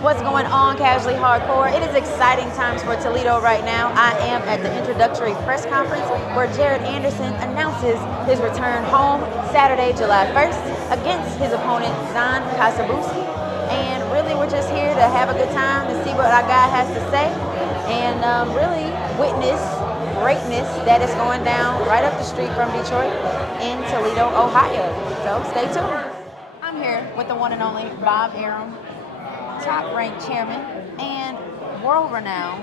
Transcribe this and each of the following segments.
What's going on, Casually Hardcore? It is exciting times for Toledo right now. I am at the introductory press conference where Jared Anderson announces his return home Saturday, July 1st against his opponent, Zan Kasabuski. And really, we're just here to have a good time and see what our guy has to say and really witness greatness that is going down right up the street from Detroit in Toledo, Ohio. So stay tuned. I'm here with the one and only Bob Arum, top-ranked chairman and world-renowned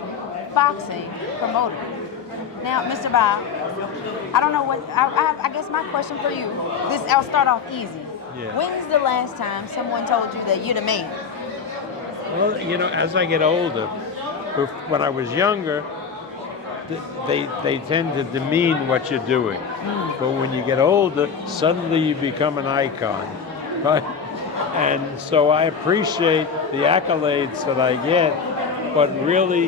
boxing promoter. Now, Mr. Bob, I don't know what, I guess my question for you, I'll start off easy. Yeah. When's the last time someone told you that you're the man? Well, as I get older, when I was younger, they tend to demean what you're doing. But when you get older, suddenly you become an icon, right? And so I appreciate the accolades that I get, but really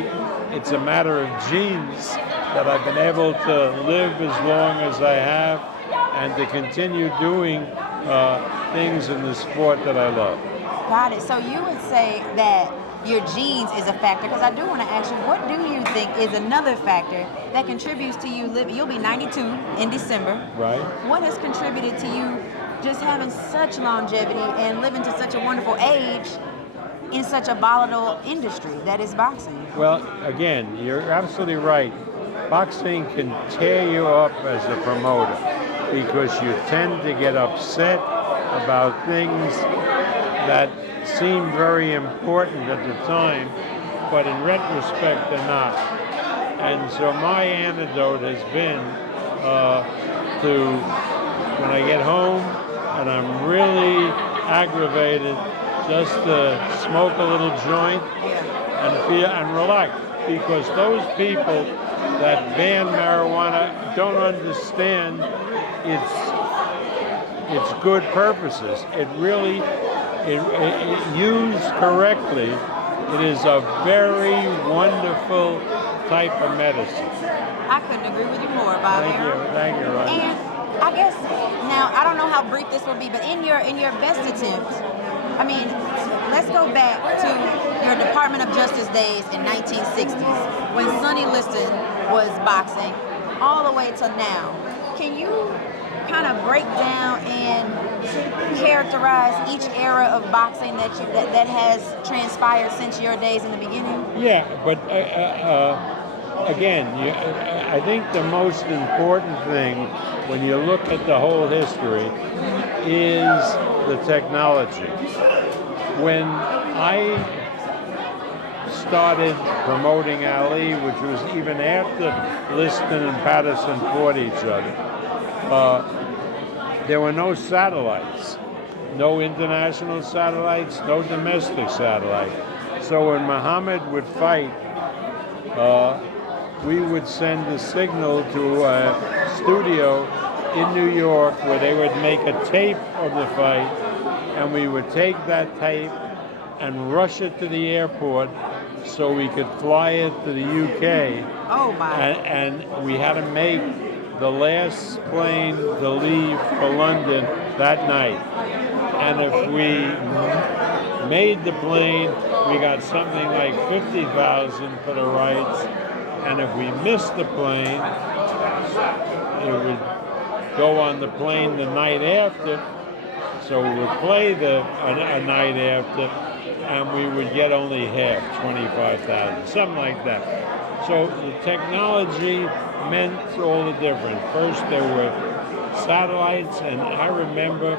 it's a matter of genes that I've been able to live as long as I have and to continue doing things in the sport that I love. Got it. So you would say that your genes is a factor, because I do want to ask you, what do you think is another factor that contributes to you living? You'll be 92 in December. Right. What has contributed to you just having such longevity and living to such a wonderful age in such a volatile industry that is boxing? Well, again, you're absolutely right. Boxing can tear you up as a promoter because you tend to get upset about things that seem very important at the time, but in retrospect they're not. And so my antidote has been to, when I get home and I'm really aggravated, just to smoke a little joint and relax. Because those people that ban marijuana don't understand its good purposes. It really, it used correctly, it is a very wonderful type of medicine. I couldn't agree with you more, Bob. Thank you, Rhyan. And I guess now I don't know how brief this will be, but in your best attempt, I mean, let's go back to your Department of Justice days in 1960s when Sonny Liston was boxing, all the way to now. Can you kind of break down and characterize each era of boxing that has transpired since your days in the beginning? Yeah, but again, I think the most important thing when you look at the whole history is the technology. When I started promoting Ali, which was even after Liston and Patterson fought each other, there were no satellites, no international satellites, no domestic satellite. So when Muhammad would fight, we would send a signal to a studio in New York where they would make a tape of the fight, and we would take that tape and rush it to the airport so we could fly it to the UK. Oh my! And we had to make the last plane to leave for London that night. And if we made the plane, we got something like 50,000 for the rights. And if we missed the plane, it would go on the plane the night after. So we would play a night after, and we would get only half, 25,000, something like that. So the technology meant all the difference. First there were satellites, and I remember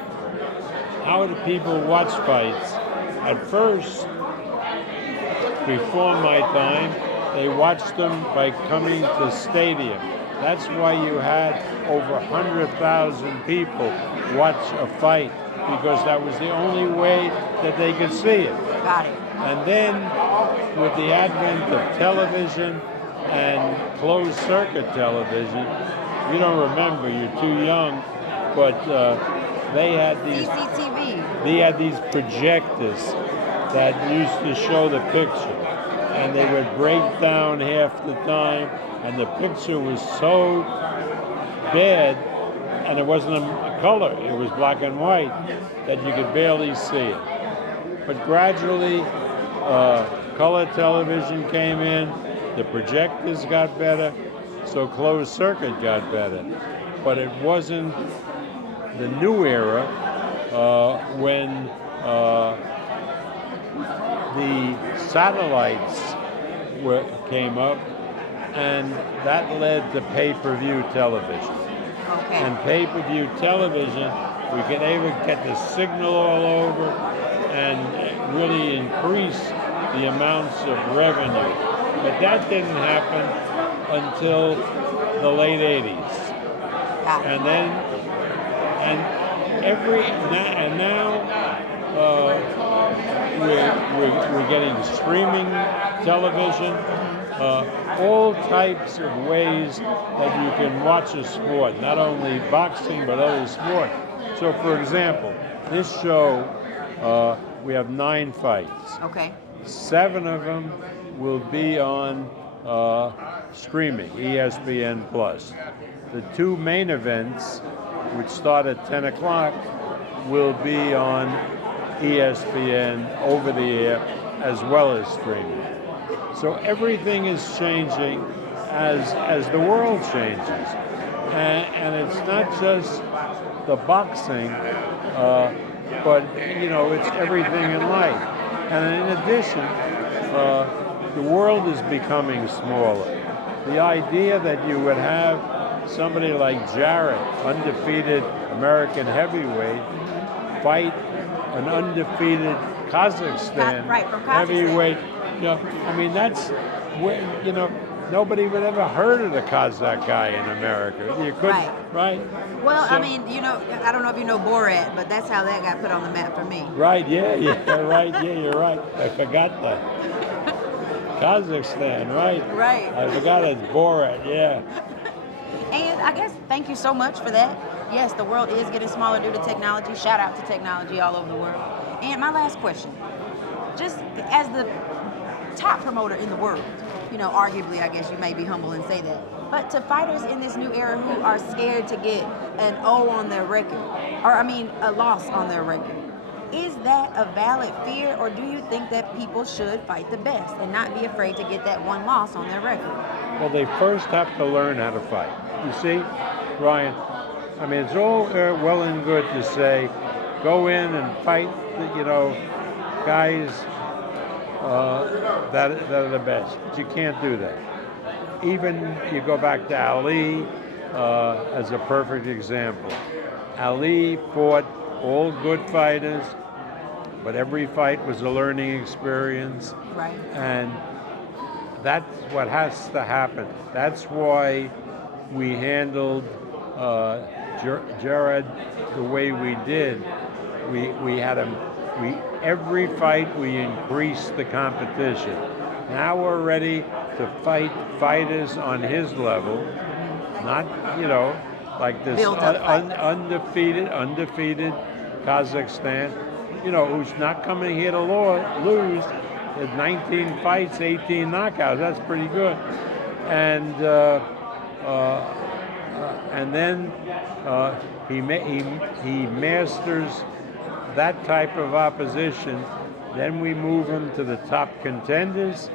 how the people watch fights. At first, before my time, they watched them by coming to the stadium. That's why you had over 100,000 people watch a fight, because that was the only way that they could see it. Got it. And then with the advent of television and closed circuit television, you don't remember, you're too young, but they had these CCTV. They had these projectors that used to show the picture, and they would break down half the time, and the picture was so bad, and it wasn't a color, it was black and white, that you could barely see it. But gradually, color television came in, the projectors got better, so closed circuit got better. But it wasn't the new era when the satellites came up, and that led to pay-per-view television. Okay. And pay-per-view television, we could able to get the signal all over and really increase the amounts of revenue. But that didn't happen until the late 80s. And then, now we're getting streaming television, all types of ways that you can watch a sport, not only boxing but other sports. So, for example, this show, we have 9 fights. Okay. 7 of them will be on streaming, ESPN Plus. The 2 main events, which start at 10 o'clock, will be on ESPN over the air as well as streaming. So everything is changing as the world changes. And it's not just the boxing, but it's everything in life. And in addition, the world is becoming smaller. The idea that you would have somebody like Jarrett, undefeated American heavyweight, fight an undefeated Kazakhstan, from Kazakhstan. heavyweight. That's where, nobody would ever heard of the Kazakh guy in America. You couldn't, right? Well, so, I don't know if you know Borat, but that's how that got put on the map for me. Right, yeah, right, yeah, you're right. I forgot that. Kazakhstan, right? Right. I forgot it's Borat, yeah. And I guess thank you so much for that. Yes, the world is getting smaller due to technology. Shout out to technology all over the world. And my last question, just as the top promoter in the world, arguably, I guess you may be humble and say that, but to fighters in this new era who are scared to get an O on their record, a loss on their record, is that a valid fear, or do you think that people should fight the best and not be afraid to get that one loss on their record? Well, they first have to learn how to fight. You see, Ryan, it's all well and good to say, go in and fight, guys that are the best. But you can't do that. Even you go back to Ali as a perfect example. Ali fought all good fighters, but every fight was a learning experience. Right. And that's what has to happen. That's why we handled Jared the way we did. We had him. Every fight we increased the competition. Now we're ready to fight fighters on his level, not like this undefeated Kazakhstan, who's not coming here to lose. There's 19 fights, 18 knockouts. That's pretty good. And then he masters that type of opposition. Then we move him to the top contenders,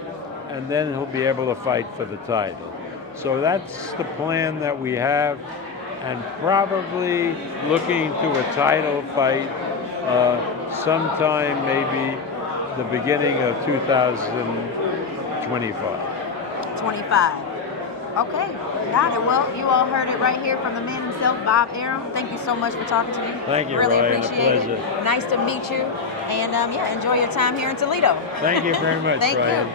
and then he'll be able to fight for the title. So that's the plan that we have, and probably looking to a title fight sometime maybe the beginning of 2025. 25. Okay, got it. Well, you all heard it right here from the man himself, Bob Arum. Thank you so much for talking to me. Thank you, really Ryan. Appreciate a pleasure. it. Nice to meet you. And enjoy your time here in Toledo. Thank you very much, Thank Ryan. you.